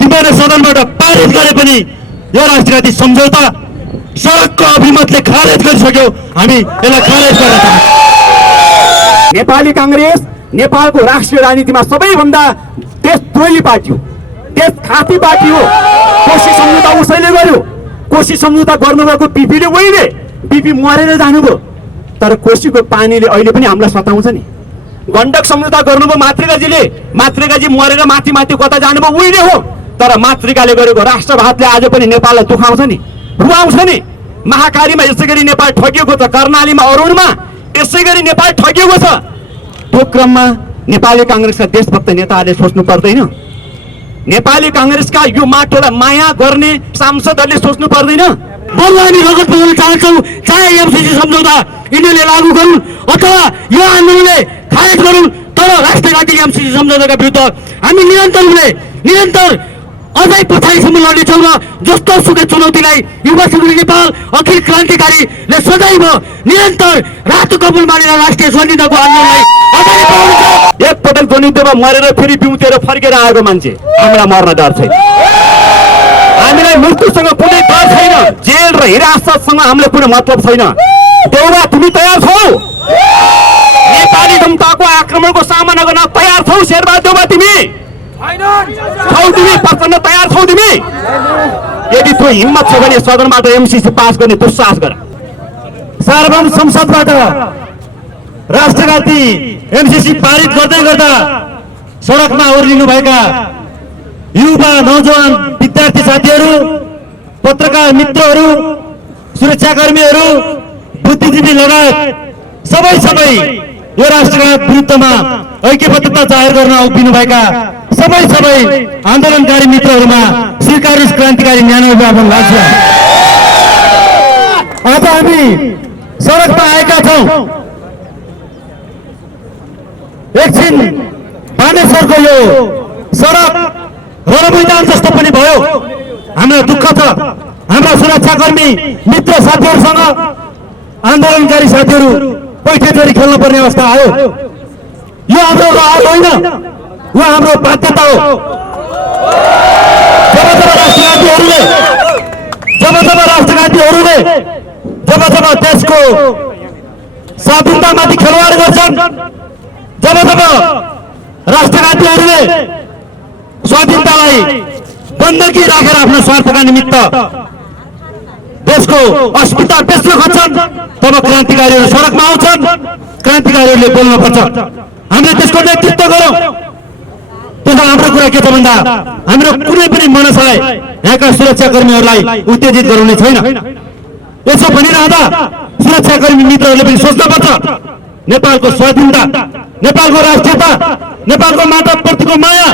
तिमीहरूले सदनबाट पारित गरे पनि यो राष्ट्रघाती सम्झौता सडकको अभिमतले खारेज गरिसक्यो। हामी यसलाई खारेज गर्न चाहन्छौँ। नेपाली कांग्रेस नेपालको राष्ट्रिय राजनीतिमा सबैभन्दा देशद्रोही पार्टी हो, देशघाती पार्टी हो। कोशी सम्झौता उसैले गर्यो, कोशी सम्झौता गर्नुभएको बिपीले उहिले बिपी मरेर जानुभयो। तर कोशीको पानीले अहिले पनि हामीलाई सताउँछ नि। गण्डक सम्झौता गर्नुभयो मातृकाजीले, मातृकाजी मरेर माथि माथि कता जानुभयो उहिले हो। तर मातृकाले गरेको राष्ट्रवादले आज पनि नेपाललाई दुखाउँछ नि, रुवाउँछ नि। महाकालीमा यसै गरी नेपाल ठगिएको छ, कर्णालीमा अरुणमा यसै गरी नेपाल ठगिएको छ। त्यो क्रममा नेपाली कांग्रेसका देशभक्त नेताहरूले सोच्नु पर्दैन? नेपाली कांग्रेसका यो माटोलाई माया गर्ने सांसदहरूले सोच्नु पर्दैन? बल्ल हामी रगत बगाउन चाहन्छौँ, चाहे एमसीसी सम्झौता यिनीहरूले लागू गरून् अथवा यो आन्दोलनले खारेज गरून्, तर राष्ट्रघाती एमसीसी सम्झौताका विरुद्ध हामी निरन्तर अझै पछाडिसम्म लड्नेछौँ र जस्तो सुकै चुनौतीलाई युवा शक्ति नेपाल अखिल क्रान्तिकारीले सदैव निरन्तर रातो कपुल मानेर राष्ट्रिय स्वाधीनताको आन्दोलनलाई अगाडि बढाउँछ। एकपटक जनयुद्धमा मरेर फेरि पिउतेर फर्केर आएको मान्छे हामीलाई मर्न डर छैन, हामीलाई मृत्युसँग कुनै डर छैन, जेल र हिरासतसँग हामीलाई कुनै मतलब छैन। देउबा तिमी तयार छौ? नेपाली जनताको आक्रमणको सामना गर्न तयार छौ? शेरबहादुर देउबा तिमी छौ? तिमी प्रचण्ड तयार छौ? तिमी यदि त्यो हिम्मत छ भने सदनबाट एमसीसी पास गर्ने दुस्साहस गर। सार्वभौम संसदबाट राष्ट्रघाती एमसीसी पारित गर्दै गर्दा सडकमा ओर्लिनु भएका युवा नौजवान विद्यार्थी साथीहरू, पत्रकार मित्रहरू, सुरक्षाकर्मीहरू, बुद्धिजीवी लगायत सबै यो राष्ट्रघात विरुद्धमा ऐक्यबद्धता जाहेर गर्न उभिनु भएका सबै आन्दोलनकारी मित्रहरूमा स्वीकार्य क्रान्तिकारी 99 आफन लाग्छ। आज हामी सडकमा आएका छौँ। एकछिन बानेश्वरको यो सडक रणमैदान जस्तो पनि भयो। हामीलाई दुःख छ, हाम्रा सुरक्षाकर्मी मित्र साथीहरूसँग आन्दोलनकारी साथीहरू पैठेचोरी खेल्न पर्ने अवस्था आयो। यो हाम्रो रहर होइन, यो हाम्रो बाध्यता हो। जब देशको स्वाधीनतामाथि खेलवाड गर्छन्, जब राष्ट्रघातीहरूले स्वाधीनतालाई बन्दकी राखेर आफ्नो स्वार्थका निमित्त देशको अस्मिता बेच्न खोज्छन्, तब क्रान्तिकारीहरू सडकमा आउँछन्। क्रान्तिकारीहरूले बोल्न पर्छ, हामीले त्यसको नेतृत्व गरौँ। त्यसमा हाम्रो कुरा के छ भन्दा हाम्रो कुनै पनि मनसालाई यहाँका सुरक्षाकर्मीहरूलाई उत्तेजित गराउने छैन। यसो भनिरहँदा सुरक्षाकर्मी मित्रहरूले पनि सोच्नुपर्छ, नेपालको स्वाधीनता, नेपालको राष्ट्रियता, नेपालको माताप्रतिको माया,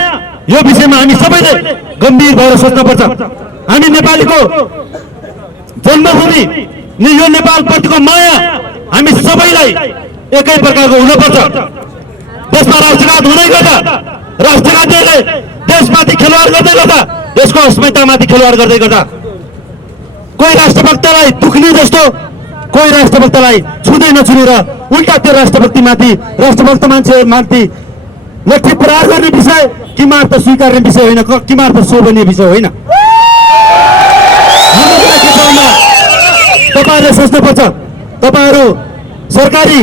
यो विषयमा हामी सबैले गम्भीर भएर सोच्नुपर्छ। हामी नेपालीको जन्मभूमि यो नेपालप्रतिको माया हामी सबैलाई एकै प्रकारको हुनुपर्छ। देशमा राष्ट्रघात हुँदै गर्दा राष्ट्रघातीहरूले देशमाथि खेलवाड गर्दै गर्दा, देशको अस्मितामाथि खेलवाड गर्दै गर्दा कोही राष्ट्रभक्तलाई दुख्ने जस्तो, कोही राष्ट्रभक्तलाई छुँदै नछुनेर उल्टा त्यो राष्ट्रभक्त मान्छेमाथि लट्ठी प्रहार गर्ने विषय किमार्थ स्वीकार्ने विषय होइन, किमार्थ शोभनीय विषय होइन। तपाईँहरूले सोच्नुपर्छ, तपाईँहरू सरकारी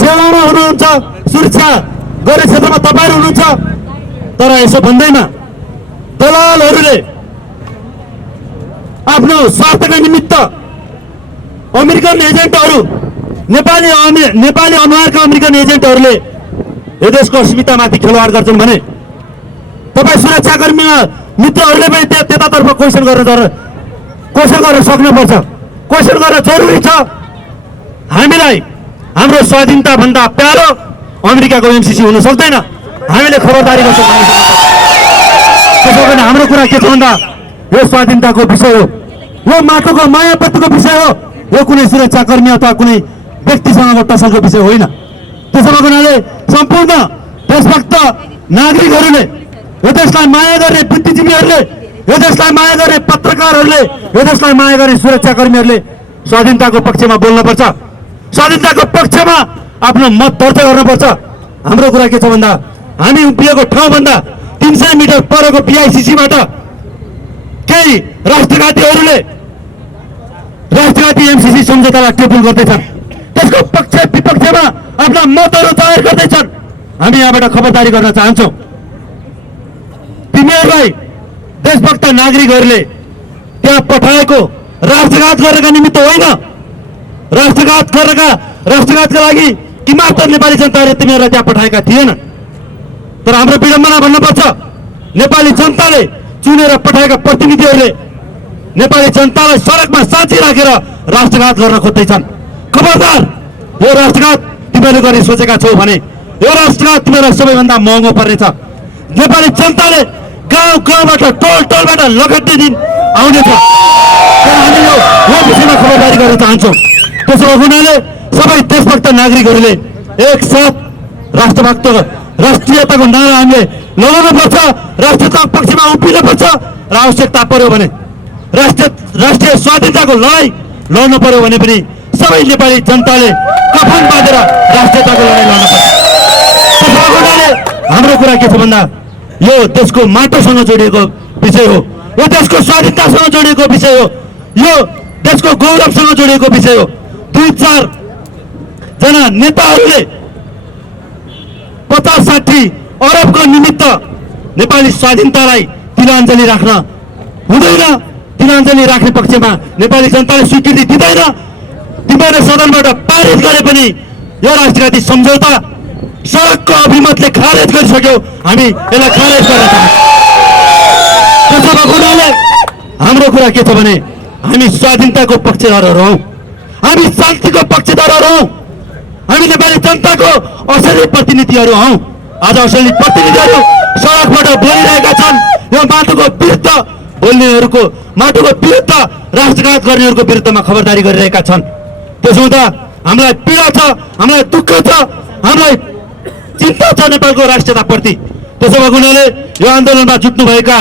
सेवामा हुनुहुन्छ, सुरक्षा गर्ने क्षेत्रमा तपाईँहरू हुनुहुन्छ, तर यसो भन्दैमा दलालहरूले आफ्नो स्वार्थका निमित्त अमेरिकन एजेन्टहरू, नेपाली अनुहारका अमेरिकन एजेन्टहरूले यो देशको अस्मितामाथि खेलवाड गर्छन् भने तपाईँ सुरक्षाकर्मी मित्रहरूले पनि त्यतातर्फ क्वेसन गर्न सक्नुपर्छ, क्वेसन गर्न जरुरी छ। हामीलाई हाम्रो स्वाधीनता भन्दा प्यारो अमेरिकाको एमसीसी हुन सक्दैन। हामीले खबरदारी गर्छ। त्यसो भने हाम्रो कुरा के छ भन्दा यो स्वाधीनताको विषय हो, यो माटोको मायाप्रतिको विषय हो, यो कुनै सुरक्षाकर्मी अथवा कुनै व्यक्तिसँगको टसलको विषय होइन। त्यसो भएको हुनाले सम्पूर्ण देशभक्त नागरिकहरूले, यो देशलाई माया गर्ने बुद्धिजीवीहरूले, यो देशलाई माया गर्ने पत्रकारहरूले, यो देशलाई माया गर्ने सुरक्षाकर्मीहरूले स्वाधीनताको पक्षमा बोल्नुपर्छ, स्वाधीनताको पक्षमा आफ्नो मत दर्ता गर्नुपर्छ। हाम्रो कुरा के छ भन्दा हामी उभिएको ठाउँभन्दा 300 मिटर परको BICC-बाट केही राष्ट्रघातीहरूले राष्ट्रघाती MCC सम्झौतालाई टेबल गर्दैछन्। त्यसको पक्ष विपक्षमा आफ्ना मतहरू जाहेर गर्दैछन्। हामी यहाँबाट खबरदारी गर्न चाहन्छौँ, तिमीहरूलाई देशभक्त नागरिकहरूले त्यहाँ पठाएको राष्ट्रघात गर्नका निमित्त होइन, राष्ट्रघातका लागि कि मात्र नेपाली जनताले तिमीहरूलाई त्यहाँ पठाएका थिएन। तर हाम्रो विडम्बना भन्नुपर्छ, नेपाली जनताले चुनेर पठाएका प्रतिनिधिहरूले नेपाली जनतालाई सडकमा साँची राखेर राष्ट्रघात गर्न खोज्दैछन्। खबरदार, यो राष्ट्रघात तिमीहरूले गर्ने सोचेका छौ भने यो राष्ट्रघात तिमीहरूलाई सबैभन्दा महँगो पर्नेछ। नेपाली जनताले गाउँ गाउँबाट टोल टोलबाट लगत्ते दिन आउनेछ। तर हामी यो विषयमा खबरदारी गर्न चाहन्छौँ। त्यसो हुनाले सबै देशभक्त नागरिकहरूले एकसाथ राष्ट्रियताको नारा हामीले लगाउनुपर्छ, राष्ट्रियताको पक्षमा उभिनुपर्छ र आवश्यकता पर्यो भने राष्ट्रिय स्वाधीनताको लडाइँ लड्नु पर्यो भने पनि सबै नेपाली जनताले कफन बाँधेर राष्ट्रियताको लडाइँ लड्नुपर्छ। त्यसो हुनाले हाम्रो कुरा के छ भन्दा यो देशको माटोसँग जोडिएको विषय हो, यो देशको स्वाधीनतासँग जोडिएको विषय हो, यो देशको गौरवसँग जोडिएको विषय हो। 2-4 जना नेताहरूले 50-60 अरबको निमित्त नेपाली स्वाधीनतालाई तिलाञ्जली राख्न हुँदैन। तिलाञ्जली राख्ने पक्षमा नेपाली जनताले स्वीकृति दिँदैन। तिमीहरूले सदनबाट पारित गरे पनि यो राष्ट्रघाती सम्झौता सडकको अभिमतले खारेज गरिसक्यो। हामी यसलाई खारेज गर्न चाहन्छौँ। त्यसो भएकोले हाम्रो कुरा के छ भने हामी स्वाधीनताको पक्षधरहरू हौँ, हामी शान्तिको पक्षधरहरू हौँ, हामी नेपाली जनताको असली प्रतिनिधिहरू हौँ। आज असली प्रतिनिधिहरू सडकबाट बोलिरहेका छन्। यो माटोको विरुद्ध बोल्नेहरूको, माटोको विरुद्ध राष्ट्रघात गर्नेहरूको विरुद्धमा खबरदारी गरिरहेका छन्। त्यसो हुँदा हामीलाई पीडा छ, हामीलाई दुःख छ, हामीलाई चिन्ता छ नेपालको राष्ट्रियताप्रति। त्यसो भएको हुनाले यो आन्दोलनमा जुट्नुभएका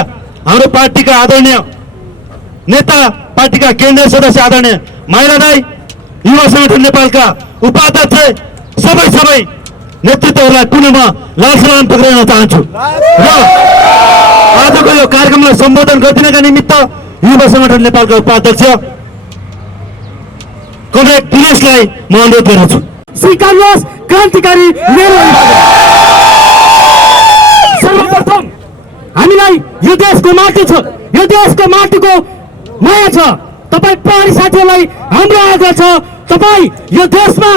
हाम्रो पार्टीका आदरणीय नेता, पार्टीका केन्द्रीय सदस्य आदरणीय माइला दाई, युवा संगठन नेपालका उपाध्यक्ष, सबै नेतृत्वहरूलाई पुनः म लाल सलाम टक्राउन चाहन्छु र आजको यो कार्यक्रमलाई सम्बोधन गरिदिनका निमित्त युवा संगठन नेपालका उपाध्यक्ष कमरेड दिनेशलाई म अनुरोध गर्दछु। स्वीकार्नुहोस् क्रान्तिकारी मेरो अभिवादन। सर्वप्रथम हामीलाई यो देशको माटी छ, यो देशको माटीको माया छ। तपाईँ प्रहरी साथीहरूलाई हाम्रो आग्रह छ, तपाईँ यो देशमा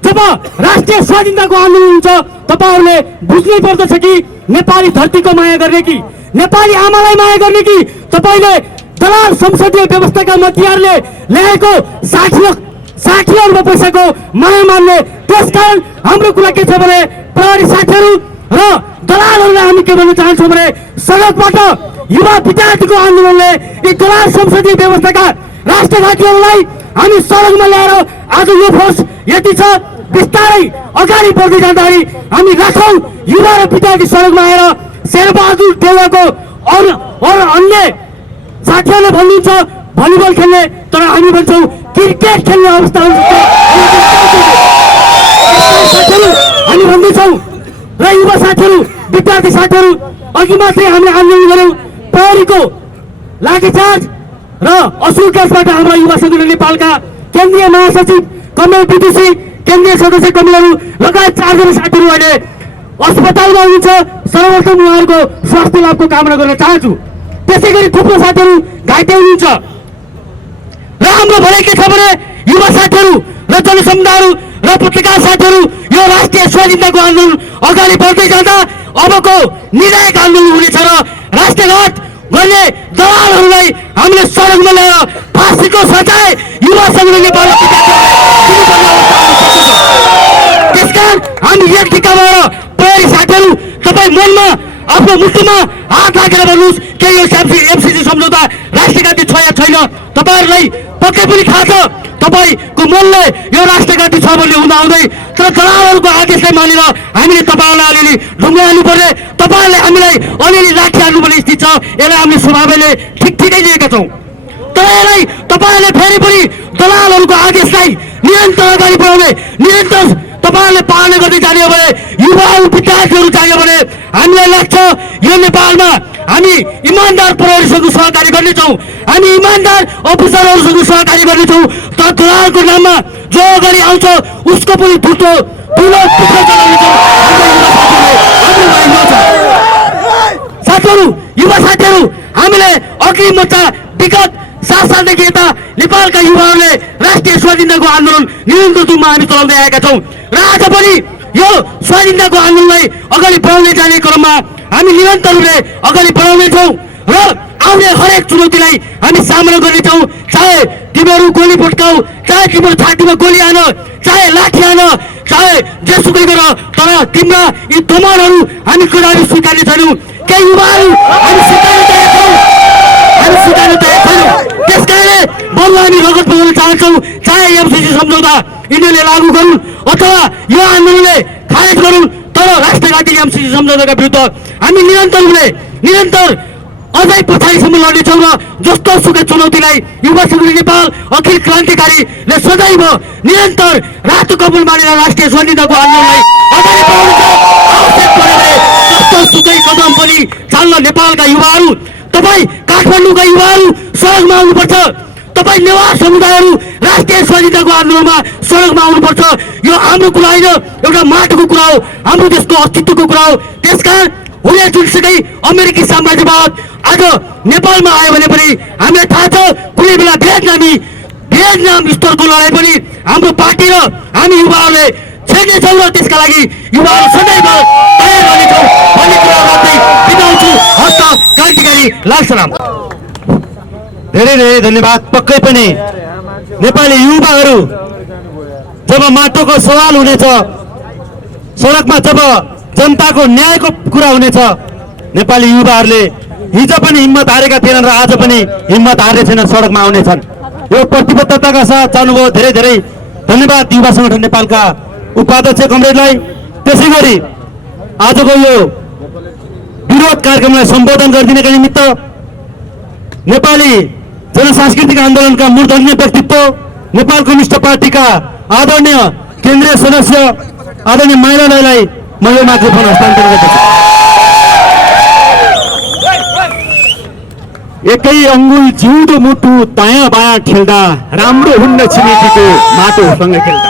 जब राष्ट्रिय स्वाधीनताको आन्दोलन हुन्छ तपाईँहरूले बुझ्नै पर्दछ कि नेपाली धरतीको माया गर्ने कि नेपाली आमालाई माया गर्ने कि तपाईँले दलाल संसदीय व्यवस्थाका मन्त्रीहरूले ल्याएको 60 अर्ब पैसाको माया मान्ने। त्यसकारण हाम्रो कुरा के छ भने प्रहरी साथीहरू र दलालहरूलाई हामी के भन्न चाहन्छौँ भने सडकबाट युवा विद्यार्थीको आन्दोलनले यी दलाल संसदीय व्यवस्थाका राष्ट्रघातीहरूलाई हामी सडकमा ल्याएर आज यो फोर्स यति छ, बिस्तारै अगाडि बढ्दै जाँदाखेरि हामी लाखौँ युवा र विद्यार्थी सडकमा आएर शेरबहादुर देउवाको अरू अन्य साथीहरूले भन्नुहुन्छ भलिबल खेल्ने, तर हामी भन्छौँ क्रिकेट खेल्ने अवस्था हुन्छ। हामी भन्दैछौँ र युवा साथीहरू, विद्यार्थी साथीहरू, अघि मात्रै हामीले आन्दोलन गऱ्यौँ प्रहरीको लाठीचार्ज र असुर ग्यासबाट हाम्रा युवा संगठन नेपालका केन्द्रीय महासचिव कमल विदुषी, केन्द्रीय सदस्य कमलहरू लगायत 4 जना साथीहरू अहिले अस्पतालमा हुनुहुन्छ। सर्वप्रथम उहाँहरूको स्वास्थ्य लाभको कामना गर्न चाहन्छु। त्यसै गरी थुप्रो साथीहरू घाइते हुनुहुन्छ र हाम्रो भनाइ के छ भने युवा साथीहरू र जनसमुदायहरू र पत्रकार साथीहरू यो राष्ट्रिय स्वाधीनताको आन्दोलन अगाडि बढ्दै जाँदा अबको निर्णायक आन्दोलन हुनेछ र राष्ट्रघात गर्ने दलालहरूलाई हामीले सडकमा ल्याएर फाँसीको सजाय युवा संगठन नेपालमा त्यसकारण हामी एक टिकाबाट प्रहरी साथीहरू तपाईँ मनमा आफ्नो मुटुमा हात राखेर भन्नुहोस् के यो एमसीसी सम्झौता राष्ट्रघाती छ या छैन। तपाईँहरूलाई पक्कै पनि थाहा छ तपाईँको मनले यो राष्ट्रघाती छ भन्ने हुँदाहुँदै, तर दलालहरूको आदेशलाई मानेर हामीले तपाईँहरूलाई अलिअलि ढुङ्गा हाल्नुपर्ने, तपाईँहरूले हामीलाई अलिअलि लाठी हाल्नुपर्ने स्थिति छ। यसलाई हामीले स्वभावले ठिकै दिएका छौँ। तर यसलाई तपाईँहरूले फेरि पनि दलालहरूको आदेशलाई निरन्तर अगाडि बढाउने, निरन्तर तपाईँहरूले पालना गर्दै जाने हो भने, युवा विद्यार्थीहरू जाने हो भने हामीलाई लाग्छ यो नेपालमा हामी इमान्दार प्रहरीसँग सहकारी गर्नेछौँ, हामी इमान्दार अफिसरहरूसँग सहकारी गर्नेछौँ। तर दलालको नाममा जो अगाडि आउँछ उसको पनि ठुलो ठुलो साथीहरू, युवा साथीहरू, हामीले अघि मोर्चा विगत 7 सालदेखि यता नेपालका युवाहरूले राष्ट्रिय स्वाधीनताको आन्दोलन निरन्तर रूपमा हामी चलाउँदै आएका छौँ र आज पनि यो स्वाधीनताको आन्दोलनलाई अगाडि बढाउने जाने क्रममा हामी निरन्तर रूपले अगाडि बढाउनेछौँ र आउने हरेक चुनौतीलाई हामी सामना गर्नेछौँ। चाहे तिमीहरू गोली फुट्काऊ, चाहे तिम्रो छातीमा गोली हान, चाहे लाठी हान, चाहे जेसुकै गर, तर तिम्रा यी दमनहरू हामी कदापि स्वीकार्ने छैनौँ। केही युवाहरू हामी स्वीकार्न तयार छौँ, हामी स्वीकार्न तयार छैनौँ। त्यसकारणले बल्ल हामी रगत बगाउन चाहन्छौँ, चाहे एमसीसी सम्झौता यिनीहरूले लागू गरून् अथवा यो आन्दोलनले खारेज गरून्, तर राष्ट्रघाती एमसीसी सम्झौताका विरुद्ध हामी निरन्तर अझै पछाडिसम्म लड्नेछौँ र जस्तो सुकै चुनौतीलाई युवा शक्ति नेपाल अखिल क्रान्तिकारीले सदैव निरन्तर रातो कपाल मानेर राष्ट्रिय स्वाधीनताको आन्दोलनलाई अगाडि बढाउनु आवश्यक पऱ्यो भने जस्तो सुकै कदम पनि चाल्न नेपालका युवाहरू, तपाईँ काठमाडौँका युवाहरू सडकमा आउनुपर्छ, तपाईँ नेवार समुदायहरू राष्ट्रिय स्वाधीनताको आन्दोलनमा सडकमा आउनुपर्छ। यो हाम्रो कुरा होइन, एउटा माटोको कुरा हो, हाम्रो देशको अस्तित्वको कुरा हो। त्यसकारण हुने जुनसुकै अमेरिकी साम्राज्यवाद आज नेपालमा आयो भने पनि हामीलाई थाहा छ कुनै बेला भियतनाम स्तरको लडाइँ पनि हाम्रो पार्टी र हामी युवाहरूले छेड्नेछौँ र त्यसका लागि युवाहरू सदैव तयार रहनेछौँ भन्ने कुरा गर्दै बिताउँछु। हस्त क्रान्तिकारी लाल सलाम। धेरै धेरै धन्यवाद। पक्कै पनि नेपाली युवाहरू जब माटोको सवाल हुनेछ, सडकमा जब जनताको न्यायको कुरा हुनेछ, नेपाली युवाहरूले हिजो पनि हिम्मत हारेका थिएनन् र आज पनि हिम्मत हार्ने छैनन्, सडकमा आउनेछन्। यो प्रतिबद्धताका साथ जानुभयो। धेरै धेरै धन्यवाद युवा सङ्गठन नेपालका उपाध्यक्ष कमरेडलाई। त्यसै गरी आजको यो विरोध कार्यक्रमलाई सम्बोधन गरिदिनका निमित्त नेपाली जनसांस्कृतिक आन्दोलनका मूर्धन्य व्यक्तित्व, नेपाल कम्युनिस्ट पार्टीका आदरणीय केन्द्रीय सदस्य आदरणीय माइला राईलाई म यो माइक्रोफोन हस्तान्तरण गर्दछु। एकै अङ्गुल जिउँदो मुटु दायाँ बायाँ ठेल्दा राम्रो हुन्न छिमेकीको माटोसँग खेल्दा।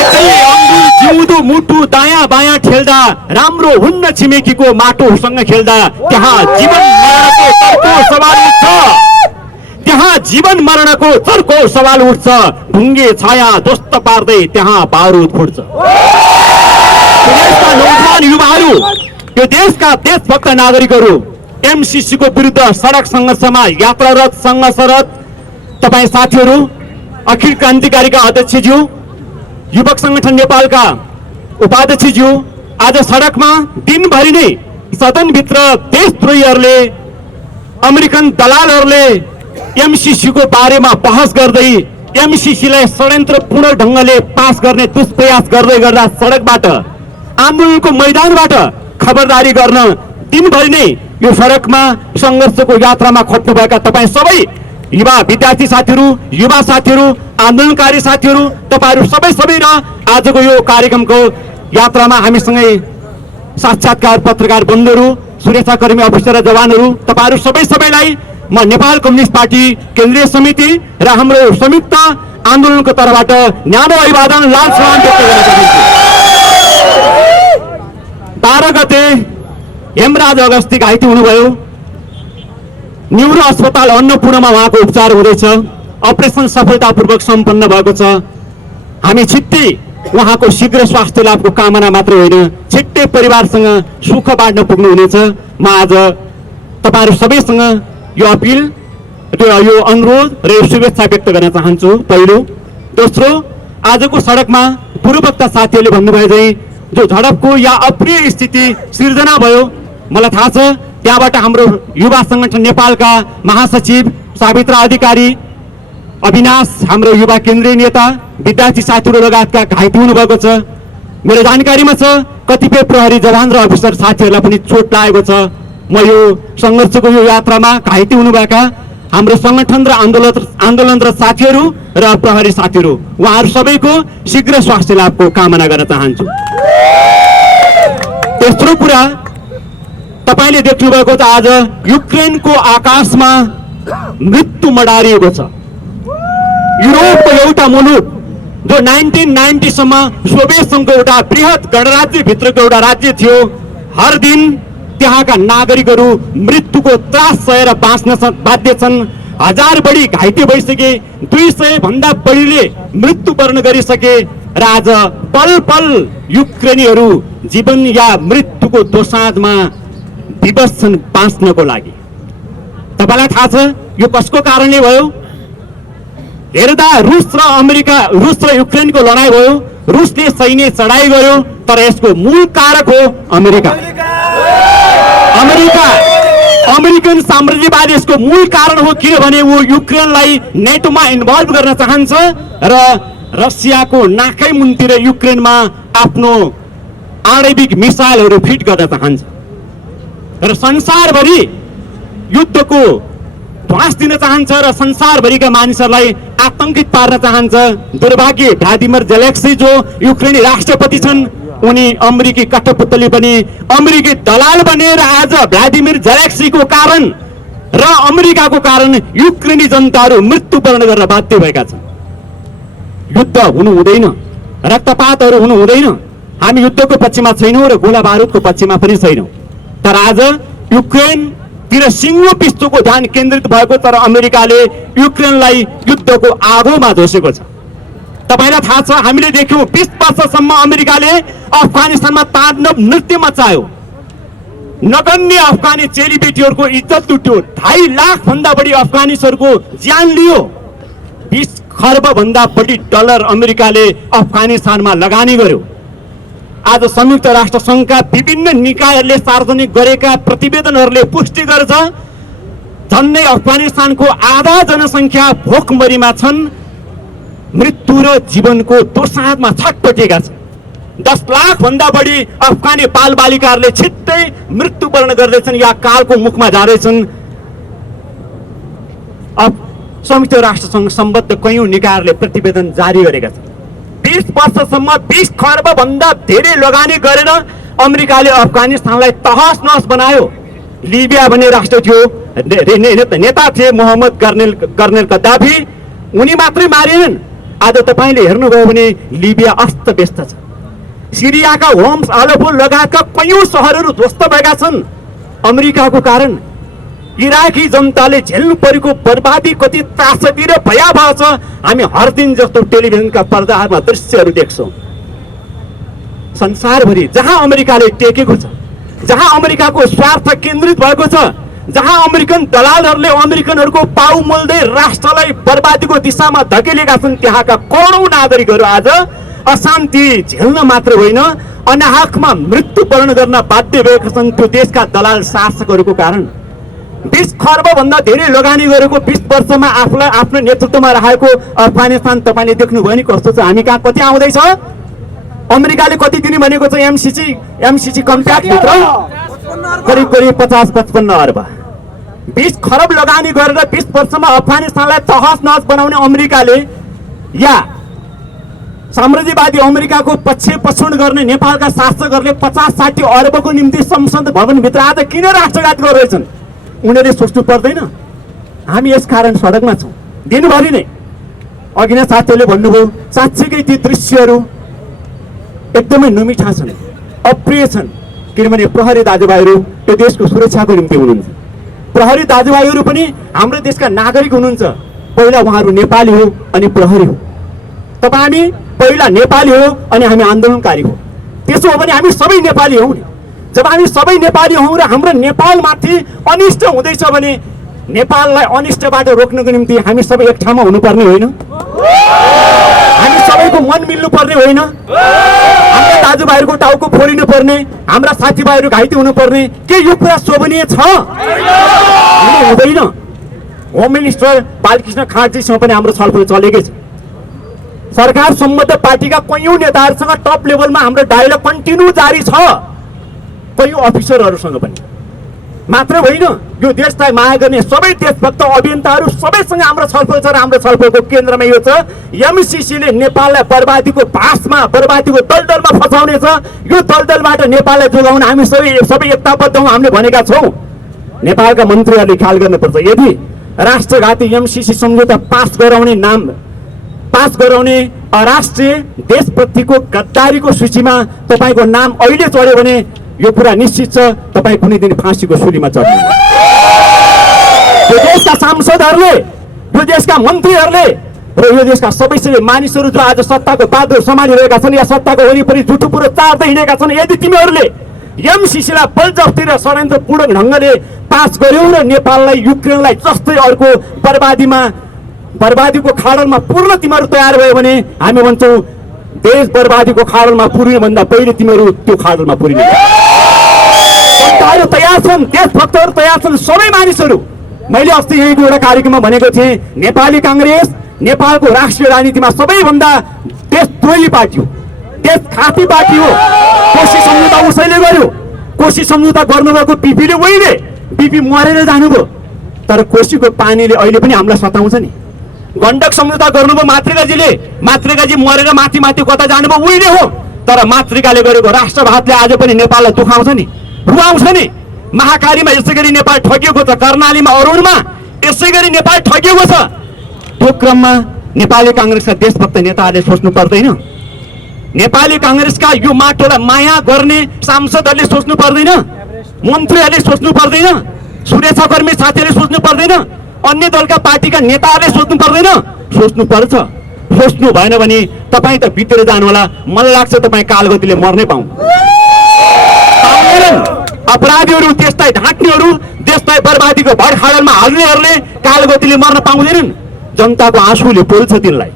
एकै अङ्गुल जिउँदो मुटु दायाँ बायाँ ठेल्दा राम्रो हुन्न छिमेकीको माटोसँग खेल्दा। त्यहाँ जीवन मरणको चर्को सवाल उठ्छ, त्यहाँ जीवन मरणको चर्को सवाल उठ्छ। ढुङ्गे छाया ध्वस्त पार्दै त्यहाँ बारुद फुट्छ। देशका नौजवान युवाहरू, यो देशका देशभक्त नागरिकहरू एमसीसी को विरुद्ध सडक सङ्घर्षमा यात्रारत सङ्घर्षरत तपाईँ साथीहरू, अखिल क्रान्तिकारीका अध्यक्षज्यू, युवक सङ्गठन नेपालका उपाध्यक्षज्यू आज सडकमा दिनभरि नै सदनभित्र देशद्रोहीहरूले, अमेरिकन दलालहरूले एमसीसी को बारेमा बहस गर्दै एमसीसीलाई षड्यन्त्रपूर्ण ढङ्गले पास गर्ने दुष्प्रयास गर्दै गर्दा सडकबाट, आन्दोलनको मैदानबाट खबरदारी गर्न दिनभरि नै यो सडकमा सङ्घर्षको यात्रामा खट्नुभएका तपाईँ सबै युवा विद्यार्थी साथीहरू, युवा साथीहरू, आन्दोलनकारी साथीहरू, तपाईँहरू सबै र आजको यो कार्यक्रमको यात्रामा हामीसँगै साक्षात्कार पत्रकार बन्धुहरू, सुरक्षाकर्मी अफिसर र जवानहरू, तपाईँहरू सबैलाई म नेपाल कम्युनिस्ट पार्टी केन्द्रीय समिति र हाम्रो संयुक्त आन्दोलनको तर्फबाट न्यानो अभिवादन, लाल सलाम व्यक्त गर्न चाहन्छु। 12 गते हेमराज अगस्ती घाइते हुनुभयो। न्युरो अस्पताल अन्नपूर्णमा उहाँको उपचार हुँदैछ। अपरेसन सफलतापूर्वक सम्पन्न भएको छ। हामी छिट्टै उहाँको शीघ्र स्वास्थ्य लाभको कामना मात्र होइन, छिट्टै परिवारसँग सुख बाँड्न पुग्नुहुनेछ। म आज तपाईँहरू सबैसँग यो अपिल, यो अनुरोध र यो शुभेच्छा व्यक्त गर्न चाहन्छु। पहिलो। दोस्रो, आजको सडकमा पूर्ववक्ता साथीहरूले भन्नुभयो चाहिँ जो झडपको या अप्रिय स्थिति सिर्जना भयो, मलाई थाहा छ त्यहाँबाट हाम्रो युवा सङ्गठन नेपालका महासचिव सावित्रा अधिकारी, अविनाश, हाम्रो युवा केन्द्रीय नेता, विद्यार्थी साथीहरू लगायतका घाइते हुनुभएको छ। मेरो जानकारीमा छ कतिपय प्रहरी जवान र अफिसर साथीहरूलाई पनि चोट लागेको छ। म यो सङ्घर्षको यो यात्रामा घाइते हुनुभएका हाम्रो सङ्गठन र आन्दोलनरत साथीहरू र प्रहरी साथीहरू, उहाँहरू सबैको शीघ्र स्वास्थ्य लाभको कामना गर्न चाहन्छु। तेस्रो कुरा तपाईले देख्नुभएको छ आज युक्रेनको आकाशमा मृत्यु मडारिएको छ। युरोपको एउटा मुलुक जो 1990 सम्म सोभियत संघको एउटा बृहत गणराज्य भित्रको एउटा राज्य थियो, हर दिन त्यहाँका नागरिकहरू मृत्युको त्रास सहेर बाँच्न बाध्य छन्। 1000 बढी घाइते भइसके, 200 भन्दा बढीले मृत्युवरण गरिसके र आज पल पल युक्रेनीहरू जीवन या मृत्युको दोसाँधमा विवश छन् बाँच्नको लागि। तपाईलाई थाहा छ यो कसको कारणले भयो? हेर्दा रुस र युक्रेनको लडाईँ भयो, रुसले सैन्य चढाइ गर्यो, तर यसको मूल कारक हो अमेरिका। अमेरिकन साम्राज्यवाद यसको मूल कारण हो, किनभने ऊ युक्रेनलाई नेटोमा इन्भल्भ गर्न चाहन्छ र रसियाको नाकै मुनतिर युक्रेनमा आफ्नो आणविक मिसाइलहरू फिट गर्न चाहन्छ र संसारभरि युद्धको ध्वास दिन चाहन्छ र संसारभरिका मानिसहरूलाई आतंकित पार्न चाहन्छ। दुर्भाग्य भ्लादिमिर जेलेन्स्की जो युक्रेनी राष्ट्रपति छन्, उनी अमेरिकी कठपुतली बने, अमेरिकी दलाल बनेर आज भ्लादिमिर जेलेन्स्कीको कारण र अमेरिकाको कारण युक्रेनी जनताहरू मृत्युवरण गर्न बाध्य भएका छन्। युद्ध हुनु हुँदैन, रक्तपातहरू हुनु हुँदैन। हामी युद्धको पक्षमा छैनौँ र गोला बारुदको पक्षमा पनि छैनौँ, तर आज युक्रेनतिर सिङ्गो पिस्तोको ध्यान केन्द्रित भएको, तर अमेरिकाले युक्रेनलाई युद्धको आगोमा झोसेको छ। तपाईलाई थाहा छ हामीले देख्यौँ 20 वर्षसम्म अमेरिकाले अफगानिस्तानमा ताण्डव नृत्य मचायो, नगन्य अफगानी चेलीबेटीहरूको इज्जत लुट्यो, 2.5 लाख भन्दा बढी अफगानिसहरूको ज्यान लियो। 20 खर्ब भन्दा बढी डलर अमेरिकाले अफगानिस्तानमा लगानी गर्यो। आज संयुक्त राष्ट्र संघका विभिन्न निकायहरूले सार्वजनिक गरेका प्रतिवेदनहरूले पुष्टि गर्छ झन्नै अफगानिस्तानको आधा जनसङ्ख्या भोकमरीमा छन्, मृत्यु र जीवनको दोसाँधमा छटपटिएका छन्। 10 लाख भन्दा बढी अफगानी बालबालिकाहरूले छिट्टै मृत्युवरण गर्दैछन् या कालको मुखमा जाँदैछन्। संयुक्त राष्ट्रसँग सम्बद्ध कयौं निकायहरूले प्रतिवेदन जारी गरेका छन्। 20 वर्षसम्म 20 खर्ब भन्दा धेरै लगानी गरेर अमेरिकाले अफगानिस्तानलाई तहस नहस बनायो। लिबिया भन्ने राष्ट्र थियो, नेता थिए मोहम्मद कर्नेल गद्दाफी, उनी मात्रै मारिएनन्। आज तपाईले हेर्नुभयो भने लिबिया अस्त व्यस्त छ। सिरियाका होम्स, अलेप्पो लगायतका कयौं सहरहरू ध्वस्त भएका छन् अमेरिकाको कारण। इराकी जनताले झेल्नु परेको बर्बादी कति त्रासदी र भयावह छ, हामी हर दिन जस्तो टेलिभिजनका पर्दाहरूमा दृश्यहरू देख्छौँ। संसारभरि जहाँ अमेरिकाले टेकेको छ, जहाँ अमेरिकाको स्वार्थ केन्द्रित भएको छ, जहाँ अमेरिकन दलालहरूले अमेरिकनहरूको पाउ मोल्दै राष्ट्रलाई बर्बादीको दिशामा धकेलेका छन्, त्यहाँका करोडौं नागरिकहरू आज अशान्ति झेल्न मात्र होइन अनाहकमा मृत्युवरण गर्न बाध्य भएका छन् त्यो देशका दलाल शासकहरूको कारण। 20 खर्ब भन्दा धेरै लगानी गरेको 20 वर्षमा आफूलाई आफ्नो नेतृत्वमा राखेको अफगानिस्तान तपाईले देख्नुभयो नि कस्तो छ। हामी कहाँ कति आउँदैछ? अमेरिकाले कति दिने भनेको छ एमसीसी कम्प्याक्ट भित्र करिब 50-55 अर्ब। 20 खरब लगानी गरेर 20 वर्षमा अफगानिस्तानलाई तहस नहस बनाउने अमेरिकाले या साम्राज्यवादी अमेरिकाको पक्ष पोषण गर्ने नेपालका शासकहरूले 50-60 अर्बको निम्ति संसद भवनभित्र आज किन राष्ट्रघात गरिरहेछन् उनीहरूले सोच्नु पर्दैन? हामी यस कारण सडकमा छौँ दिनभरि नै। अघि नै साथीहरूले भन्नुभयो साँच्चैकै ती दृश्यहरू एकदमै नमिठा छन्, अप्रिय छन्, किनभने प्रहरी दाजुभाइहरू त्यो देशको सुरक्षाको निम्ति हुनुहुन्छ। प्रहरी दाजुभाइहरू पनि हाम्रो देशका नागरिक हुनुहुन्छ। पहिला उहाँहरू नेपाली हो अनि प्रहरी हो। तपाईँ हामी पहिला नेपाली हो अनि हामी आन्दोलनकारी हो। त्यसो हो भने हामी सबै नेपाली हौँ नि। जब हामी सबै नेपाली हौँ र हाम्रो नेपालमाथि अनिष्ट हुँदैछ भने नेपाललाई अनिष्टबाट रोक्नको निम्ति हामी सबै एक ठाउँमा हुनुपर्ने होइन? हामी सबैको मन मिल्नु पर्ने होइन? हाम्रा दाजुभाइहरूको टाउको फोरिनु पर्ने, हाम्रा साथीभाइहरू घाइते हुनुपर्ने? के यो कुरा शोभनीय छ? हुँदैन। होम मिनिस्टर बालकृष्ण खाँडजीसँग पनि हाम्रो छलफल चलेकै छ। सरकार सम्बद्ध पार्टीका कयौं नेताहरूसँग टप लेभलमा हाम्रो डायलग कन्टिन्यू जारी छ, कयौं अफिसरहरूसँग पनि। मात्र होइन, यो देशलाई माया गर्ने सबै देशभक्त अभियन्ताहरू सबैसँग हाम्रो छलफल छ र हाम्रो छलफलको केन्द्रमा यो छ, एमसीसीले नेपाललाई बर्बादीको पासमा, बर्बादीको दलदलमा फसाउने छ। यो दलदलबाट नेपाललाई जोगाउन हामी सबै एकताबद्ध हौँ, हामीले भनेका छौँ। नेपालका मन्त्रीहरूले ख्याल गर्नुपर्छ, यदि राष्ट्रघाती एमसीसी सम्झौता पास गराउने अराष्ट्रिय देशप्रतिको गद्दारीको सूचीमा तपाईँको नाम अहिले चढ्यो भने यो कुरा निश्चित छ, तपाईँ कुनै दिन फाँसीको सुलीमा चढ्नु। यो देशका सांसदहरूले, यो देशका मन्त्रीहरूले र यो देशका सबै मानिसहरू जो आज सत्ताको बादुर सम्हालिरहेका छन् या सत्ताको वरिपरि झुटो कुरो चार्दै हिँडेका छन्, यदि तिमीहरूले एमसीसीलाई बलजफ्ती र षड्यन्त्रपूर्ण ढङ्गले पास गर्यौ र नेपाललाई, युक्रेनलाई जस्तै अर्को बर्बादीको खाडलमा पुर्न तिमीहरू तयार भयो भने हामी भन्छौँ देश बर्बादीको खाडलमा पुर्नुभन्दा पहिले तिमीहरू त्यो खाडलमा पुरिने। जनताहरू तयार छन्, देशभक्तहरू तयार छन्, सबै मानिसहरू। मैले अस्ति यहीँको एउटा कार्यक्रममा भनेको थिएँ, नेपाली काङ्ग्रेस नेपालको राष्ट्रिय राजनीतिमा सबैभन्दा देशद्रोही पार्टी हो, देशघाती पार्टी हो। कोशी सम्झौता उसैले गर्यो, कोशी सम्झौता गर्नुभएको बिपीले उहिले, बिपी मरेर जानुभयो। तर कोशीको पानीले अहिले पनि हामीलाई सताउँछ नि। गण्डक सम्झौता गर्नुभयो मातृकाजीले, मातृकाजी मरेर माथि माथि कता जानुभयो उहिले हो। तर मातृकाले गरेको राष्ट्रघातले आज पनि नेपाललाई दुखाउँछ नि, रुवाउँछ नि। महाकालीमा यसै गरी नेपाल ठगिएको छ, कर्णालीमा, अरुणमा यसै गरी नेपाल ठगिएको छ। त्यो क्रममा नेपाली काङ्ग्रेसका देशभक्त नेताहरूले सोच्नु पर्दैन? नेपाली काङ्ग्रेसका यो माटोलाई माया गर्ने सांसदहरूले सोच्नु पर्दैन? मन्त्रीहरूले सोच्नु पर्दैन? सुरक्षाकर्मी साथीहरूले सोच्नु पर्दैन? अन्य दलका पार्टीका नेताहरूले सोच्नु पर्दैन? सोच्नु पर्छ। सोच्नु भएन भने तपाईँ त भित्र जानु होला। मलाई लाग्छ तपाईँ कालगतिले मर्नै पाउँ। अपराधीहरू, देशलाई ढाँट्नेहरू, देशलाई बर्बादीको भडखाडलमा हाल्नेहरूले कालगतिले मर्न पाउँदैनन्। जनताको आँसुले पोल्छ तिनलाई,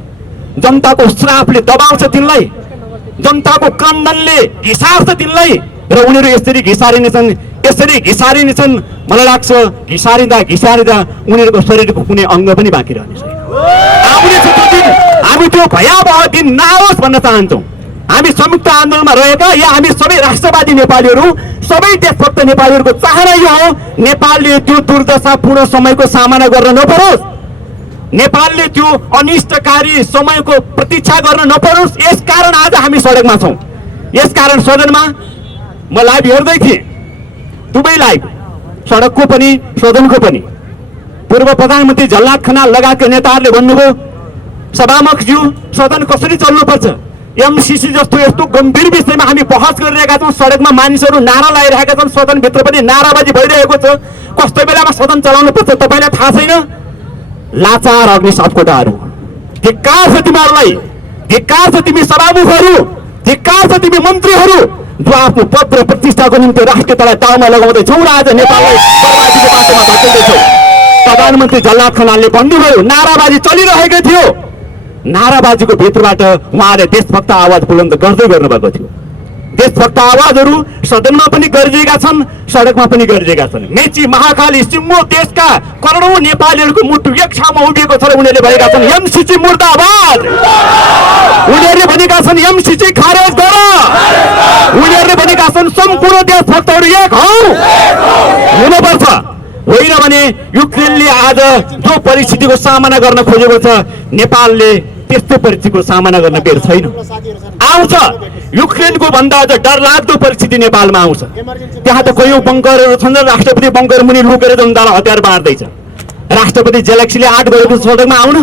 जनताको श्रापले दबाउँछ तिनलाई, जनताको क्रन्दनले घिसार्छ तिनलाई र उनीहरू यसरी घिसारिनेछन्, यसरी घिसारिनेछन्। मलाई लाग्छ घिसारिँदा उनीहरूको शरीरको कुनै अङ्ग पनि बाँकी रहने छैन। हामी त्यो भयावह दिन नआओस् भन्न चाहन्छौँ। हामी संयुक्त आन्दोलनमा रहेका या हामी सबै राष्ट्रवादी नेपालीहरू, सबै देशभक्त नेपालीहरूको चाहना यो हो, नेपालले त्यो दुर्दशापूर्ण समयको सामना गर्न नपरोस्, नेपालले त्यो अनिष्टकारी समयको प्रतीक्षा गर्न नपरोस्। यसकारण आज हामी सडकमा छौँ। यसकारण सदनमा म लाइभ हेर्दै थिएँ, दुवै लाइभ, सडकको पनि सदनको पनि। पूर्व प्रधानमन्त्री झलनाथ खनाल लगायतका नेताहरूले भन्नुभयो, सभामुखज्यू सदन कसरी चल्नुपर्छ, एमसीसी जस्तो यस्तो गम्भीर विषयमा हामी बहस गरिरहेका छौँ, सडकमा मानिसहरू नारा लगाइरहेका छन्, सदनभित्र पनि नाराबाजी भइरहेको छ, कस्तो बेलामा सदन चलाउनु पर्छ तपाईँलाई थाहा छैन? लाचार अग्नि सापकोटाहरू, धिक्कार छ तिमीहरूलाई, धिक्कार छ तिमी सभामुखहरू, धिक्कार छ तिमी मन्त्रीहरू जो आफ्नो पद र प्रतिष्ठाको निम्ति राष्ट्रियतालाई दाउमा लगाउँदैछौ र आज नेपाललाई बर्बादीको बाटोमा धकेल्दैछौ। प्रधानमन्त्री झलनाथ खनालले भन्नुभयो, नाराबाजी चलिरहेको थियो, नाराबाजीको भित्रबाट उहाँले देशभक्त आवाज बुलन्द गर्दै गर्नुभएको थियो। देशभक्त आवाजहरू सदनमा पनि गरिरहेका छन्, सडकमा पनि गरिरहेका छन्। मेची, महाकाली, सिम्मो देशका करोडौं नेपालीहरूको मुटु एक ठाउँमा उभिएको छ र उनीहरूले भनेका छन् एमसीसी मुर्दाबाद। उनीहरूले भनेका छन् एमसीसी खारेज गर। उनीहरूले भनेका छन् सम्पूर्ण देशभक्तहरू एक हौ हुनुपर्छ। होइन भने युक्रेनले आज जो परिस्थितिको सामना गर्न खोजेको छ, नेपालले त्यस्तो परिस्थितिको सामना गर्न बेर छैन। आउँछ, युक्रेनको भन्दा अझ डरलाग्दो परिस्थिति नेपालमा आउँछ। त्यहाँ त कयौं बङ्करहरू छन् र राष्ट्रपति बङ्कर मुनि लुकेर जनतालाई हतियार बाँड्दैछ। राष्ट्रपति जेलेक्सीले आठ गरेको सडकमा आउन,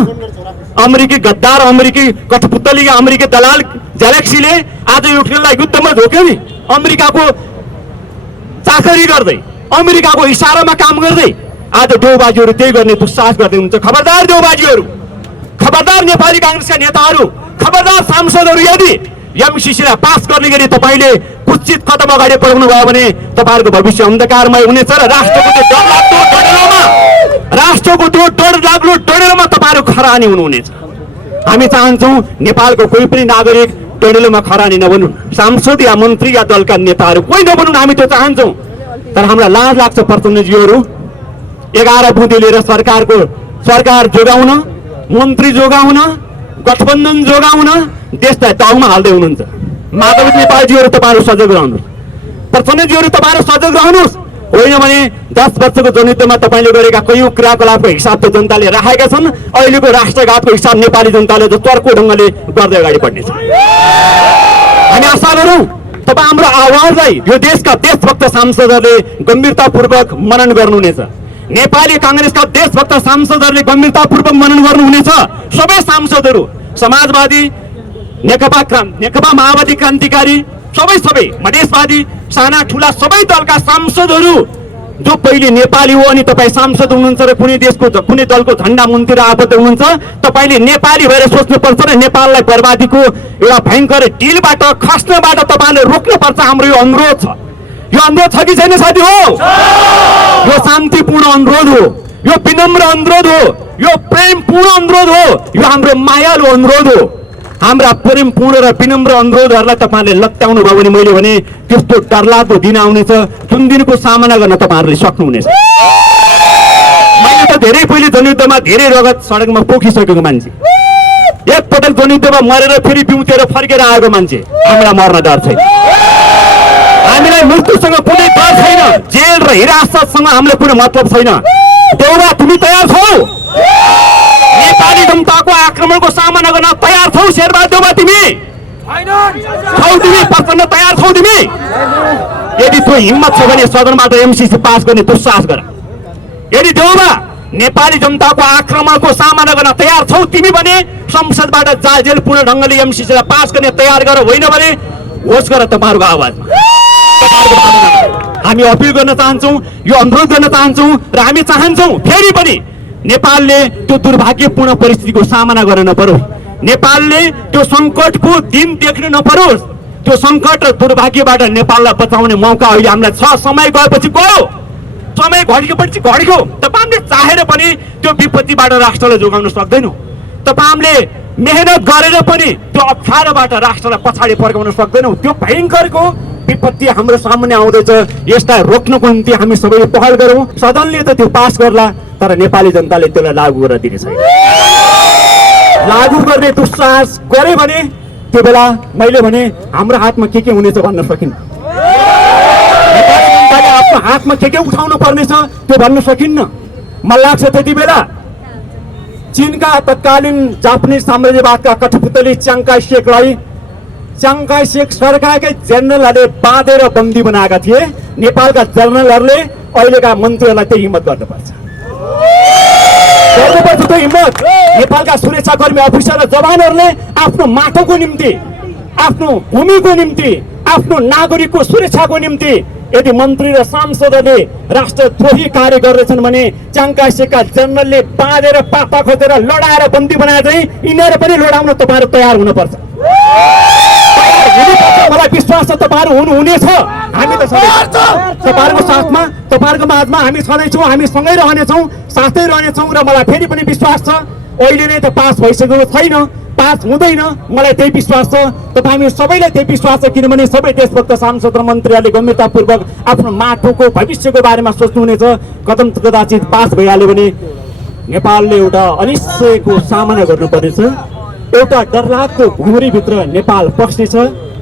अमेरिकी गद्दार, अमेरिकी कठपुतली, अमेरिकी दलाल जेलेक्सीले आज युक्रेनलाई युद्धमा झोक्यो नि। अमेरिकाको चाकरी गर्दै, अमेरिकाको इसारामा काम गर्दै आज देउबाजीहरू त्यही गर्ने दुस्साहस गर्दै हुन्छ। खबरदार देउबाजीहरू, खबरदार नेपाली काङ्ग्रेसका नेताहरू, खबरदार सांसदहरू, यदि एमसीसीलाई पास गर्ने गरी तपाईँले कुचित कदम अगाडि बढाउनु भयो भने तपाईँहरूको भविष्य अन्धकारमय हुनेछ र राष्ट्रको त्यो डरलाग्दो डढेलोमा तपाईँहरू खरानी हुनुहुनेछ। हामी चाहन्छौँ नेपालको कोही पनि नागरिक डढेलोमा खरानी नबनुन्, सांसद या मन्त्री या दलका नेताहरू कोही नबनुन्, हामी त्यो चाहन्छौँ। तर हामीलाई लाज लाग्छ प्रचण्डजीहरू 11 बुँदे लिएर सरकार जोगाउन, मन्त्री जोगाउन, गठबन्धन जोगाउन देशलाई दाउमा हाल्दै हुनुहुन्छ। माधव नेपालजीहरू तपाईँहरू सजग रहनुहोस्, प्रचण्डजीहरू तपाईँहरू सजग रहनुहोस्। होइन भने 10 वर्षको जनयुद्धमा तपाईँले गरेका कयौं क्रियाकलापको हिसाब त जनताले राखेका छन्। अहिलेको राष्ट्रघातको हिसाब नेपाली जनताले जो चर्को ढङ्गले गर्दै अगाडि बढ्नेछ। हामी आशा गरौँ तपाईँ हाम्रो आवाजलाई यो देशका देशभक्त सांसदहरूले गम्भीरतापूर्वक मनन गर्नुहुनेछ। नेपाली कांग्रेसका देशभक्त सांसदहरूले गम्भीरतापूर्वक मनन गर्नुहुनेछ। सबै सांसदहरू समाजवादी, नेकपा माओवादी क्रान्तिकारी, सबै मधेसवादी, साना ठुला सबै दलका सांसदहरू जो पहिले नेपाली हो अनि तपाईँ सांसद हुनुहुन्छ र कुनै देशको कुनै दलको झन्डा मुन्तिर आबद्ध हुनुहुन्छ, तपाईँले नेपाली भएर सोच्नुपर्छ र नेपाललाई बर्बादीको एउटा भयङ्कर डिलबाट खस्नबाट तपाईँले रोक्नुपर्छ। हाम्रो यो अनुरोध छ। यो अनुरोध छ कि छैन साथी हो? यो शान्तिपूर्ण अनुरोध हो, यो विनम्र अनुरोध हो, यो प्रेमपूर्ण अनुरोध हो, यो हाम्रो मायालु अनुरोध हो। हाम्रा प्रेमपूर्ण र विनम्र अनुरोधहरूलाई तपाईँहरूले लत्याउनु भयो भने मैले भने त्यस्तो डरलाग्दो दिन आउनेछ जुन दिनको सामना गर्न तपाईँहरूले सक्नुहुनेछ। मैले त धेरै पहिले जनयुद्धमा धेरै रगत सडकमा पोखिसकेको मान्छे, एकपटक जनयुद्धमा मरेर फेरि बिउतेर फर्केर आएको मान्छे। हामीलाई मर्न डर छैन, हामीलाई मृत्युसँग कुनै डर छैन, जेल र हिरासतसँग हामीलाई कुनै मतलब छैन। देउबा तिमी तयार छौ? नेपाली जनताको आक्रमणको सामना गर्न तयार छौ? शेरबहादुर देउबा तिमी छौ? तिमी प्रचण्ड तयार छौ तिमी? यदि त्यो हिम्मत छ भने सदनबाट एमसीसी पास गर्ने दुस्साहस गर। यदि देउबा नेपाली जनताको आक्रमणको सामना गर्न तयार छौ तिमी भने संसदबाट जेलपूर्ण ढङ्गले एमसीसीलाई पास गर्ने तयार गर। होइन भने होस् गर तपाईँहरूको आवाजमा। हामी अपिल गर्न चाहन्छौँ, यो अनुरोध गर्न चाहन्छौँ र हामी चाहन्छौँ फेरि पनि नेपालले त्यो दुर्भाग्यपूर्ण परिस्थितिको सामना गर्न नपरोस्, नेपालले त्यो सङ्कटको दिन देख्न नपरोस्। त्यो सङ्कट र दुर्भाग्यबाट नेपाललाई बचाउने मौका अहिले हामीलाई छ। समय गएपछि गयो, समय घड्केपछि घड्क्यो। तपाईँले चाहेर पनि त्यो विपत्तिबाट राष्ट्रलाई जोगाउन सक्दैनौ। तपाईँले मेहनत गरेर पनि त्यो अप्ठ्यारोबाट राष्ट्रलाई पछाडि फर्काउन सक्दैनौ। त्यो भयङ्करको विपत्ति हाम्रो सामुन्ने आउँदैछ। यसलाई रोक्नको निम्ति हामी सबैले पहल गरौँ। सदनले त त्यो पास गर्ला, तर नेपाली जनताले त्यसलाई लागू गर्न दिने छैन। लागू गर्ने दुस्साहस गरे भने त्यो बेला मैले भने हाम्रो हातमा के हुनेछ भन्न सकिन्न। नेपाली जनताले आफ्नो हातमा के उठाउनु पर्नेछ त्यो भन्न सकिन्न। मलाई लाग्छ त्यति बेला चीनका तत्कालीन जापानिज साम्राज्यवादका कठपुतली च्याङ्काई शेख सरकारकै जेनरलहरूले बाँधेर बन्दी बनाएका थिए। नेपालका जेनरलहरूले अहिलेका मन्त्रीहरूलाई त्यही हिम्मत गर्नुपर्छ त्यो हिम्मत। नेपालका सुरक्षाकर्मी अफिसर र जवानहरूले आफ्नो माटोको निम्ति, आफ्नो भूमिको निम्ति, आफ्नो नागरिकको सुरक्षाको निम्ति यदि मन्त्री र सांसदहरूले राष्ट्रद्रोही कार्य गर्दैछन् भने च्याङ्काई शेखका जेनरलले बाँधेर पापा खोजेर लडाएर बन्दी बनाए चाहिँ यिनीहरू पनि लडाउन तपाईँहरू तयार हुनुपर्छ। मलाई विश्वास छ तपाईँहरू हुनुहुनेछ। हामी त तपाईँहरूको साथमा, तपाईँहरूको माझमा हामी छँदैछौँ, हामी सँगै रहनेछौँ, साथै रहनेछौँ। र मलाई फेरि पनि विश्वास छ अहिले नै त पास भइसकेको छैन, पास हुँदैन। मलाई त्यही विश्वास छ, तपाईँ सबैलाई त्यही विश्वास छ। किनभने सबै देशभक्त सांसद र मन्त्रीहरूले गम्भीरतापूर्वक आफ्नो माटोको भविष्यको बारेमा सोच्नुहुनेछ। कदाचित पास भइहाल्यो भने नेपालले एउटा अनिश्चयको सामना गर्नुपर्नेछ। एउटा डरलाग्दो घुमरीभित्र नेपाल पस्नेछ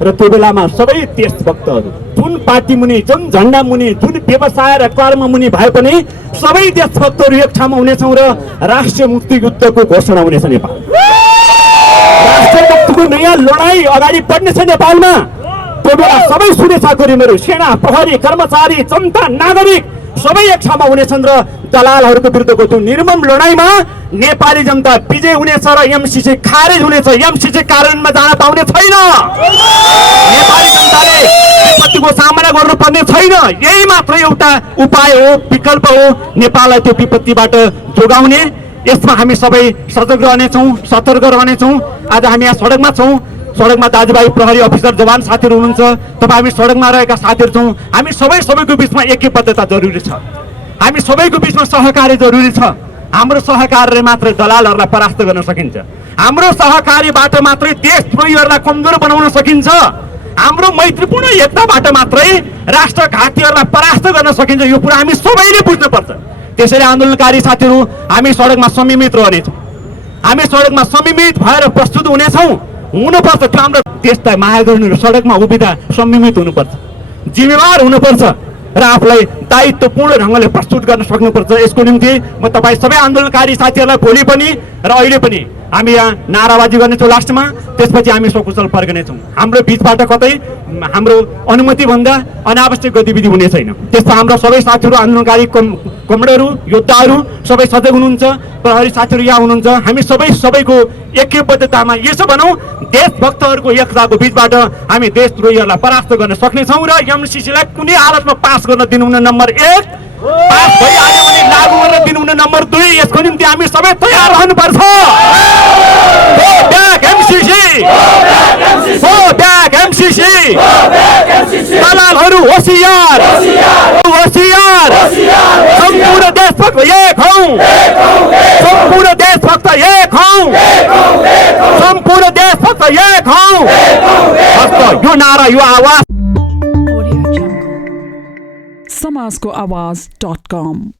र त्यो बेलामा सबै देशभक्तहरू जुन पार्टी मुनि, जुन झन्डा मुनि, जुन व्यवसाय र कर्म मुनि भए पनि सबै देशभक्तहरू एक ठाउँमा हुनेछौँ र राष्ट्रिय मुक्ति युद्धको घोषणा हुनेछ। नेपाल राष्ट्रिय मुक्तिको नयाँ लडाईँ अगाडि बढ्नेछ नेपालमा। त्यो बेला सबै सुरक्षाकर्मीहरू, सेना, प्रहरी, कर्मचारी, जनता, नागरिक सबै एक ठाउँमा हुनेछन् र दलालहरूको विरुद्धको त्यो निर्मम लडाईँमा नेपाली जनता विजय हुनेछ र एमसीसी खारेज हुनेछ। एमसीसी कार्यान्वयनमा जान पाउने छैन। नेपाली जनताले विपत्तिको सामना गर्नुपर्ने छैन। यही मात्र एउटा उपाय हो, विकल्प हो नेपाललाई त्यो विपत्तिबाट जोगाउने। यसमा हामी सबै सजग रहनेछौँ, सतर्क रहनेछौँ। आज हामी यहाँ सडकमा छौँ। सडकमा दाजुभाइ, प्रहरी अफिसर, जवान साथीहरू हुनुहुन्छ। तपाईँ हामी सडकमा रहेका साथीहरू छौँ। हामी सबैको बिचमा एकैबद्धता जरुरी छ। हामी सबैको बिचमा सहकार्य जरुरी छ। हाम्रो सहकार्यले मात्रै दलालहरूलाई परास्त गर्न सकिन्छ। हाम्रो सहकार्यबाट मात्रै देशद्रोहीहरूलाई कमजोर बनाउन सकिन्छ। हाम्रो मैत्रीपूर्ण एकताबाट मात्रै राष्ट्रघातीहरूलाई परास्त गर्न सकिन्छ। यो कुरा हामी सबैले बुझ्नुपर्छ। त्यसैले आन्दोलनकारी साथीहरू हामी सडकमा संयमित रहनेछौँ। हामी सडकमा संयमित भएर प्रस्तुत हुनेछौँ। हुनुपर्छ त्यो हाम्रो देशलाई माया गर्नु, सडकमा उभिँदा संयमित हुनुपर्छ, जिम्मेवार हुनुपर्छ। र आफूलाई दायित्वपूर्ण ढङ्गले प्रस्तुत गर्न सक्नुपर्छ। यसको निम्ति म तपाईँ सबै आन्दोलनकारी साथीहरूलाई भोलि पनि र अहिले पनि हामी यहाँ नाराबाजी गर्नेछौँ लास्टमा, त्यसपछि हामी सकुशल फर्कनेछौँ। हाम्रो बिचबाट कतै हाम्रो अनुमतिभन्दा अनावश्यक गतिविधि हुने छैन। त्यसमा हाम्रा सबै साथीहरू आन्दोलनकारी कमरेडहरू योद्धाहरू सबै सजग हुनुहुन्छ, प्रहरी साथीहरू यहाँ हुनुहुन्छ। हामी सबैको ऐक्यबद्धतामा यसो भनौँ देशभक्तहरूको एकताको बिचबाट हामी देशद्रोहीहरूलाई परास्त गर्न सक्नेछौँ र एमसीसीलाई कुनै हालतमा पास गर्न दिनुहुन नम्बर 1, पास भइहाल्यो भने लागू गर्न दिनुहुन नम्बर 2। यसको निम्ति हामी सबै तयार रहनुपर्छ। Go back MCC! Go back MCC! दलालहरू होशियार, होशियार, सम्पूर्ण देशभक्त एक हौं, सम्पूर्ण देशभक्त एक हौं, सम्पूर्ण देशभक्त एक हौं। यो नारा, यो आवाज समाजको आवाज.com